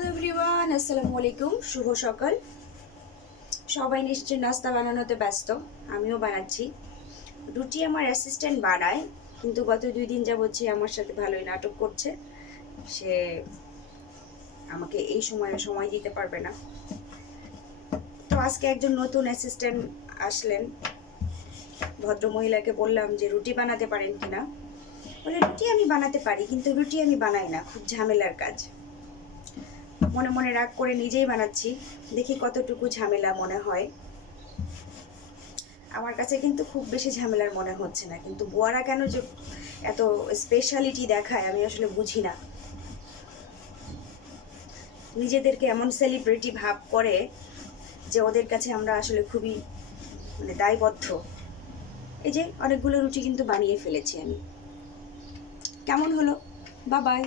Hello everyone, আসসালামু আলাইকুম। শুভ সকাল। সবাই নিশ্চয়ই নাস্তা বানানোতে ব্যস্ত, আমিও বানাচ্ছি। রুটি আমার অ্যাসিস্ট্যান্ট বানায়, কিন্তু গত 2 দিন যাবত সে আমার সাথে ভালোই নাটক করছে। সে আমাকে এই সময় দিতে পারবে না। তো আজকে একজন নতুন অ্যাসিস্ট্যান্ট আসলেন। ভদ্রমহিলাকে বললাম যে রুটি বানাতে পারেন কিনা। বলে রুটি আমি বানাতে পারি, কিন্তু রুটি আমি বানাই না, খুব ঝামেলার কাজ। মনে মনে রাগ করে নিজেই বানাচ্ছি, দেখি কতটুকু ঝামেলা মনে হয়। আমার কাছে কিন্তু খুব বেশি ঝামেলার মনে হচ্ছে না, কিন্তু বুয়ারা কেন যে এত স্পেশালিটি দেখায় আমি আসলে বুঝি না। নিজেদেরকে এমন সেলিব্রিটি ভাব করে যে ওদের কাছে আমরা আসলে খুবই দায়বদ্ধ। এই যে অনেকগুলো রুটি কিন্তু বানিয়ে ফেলেছি আমি। কেমন হলো? Bye bye.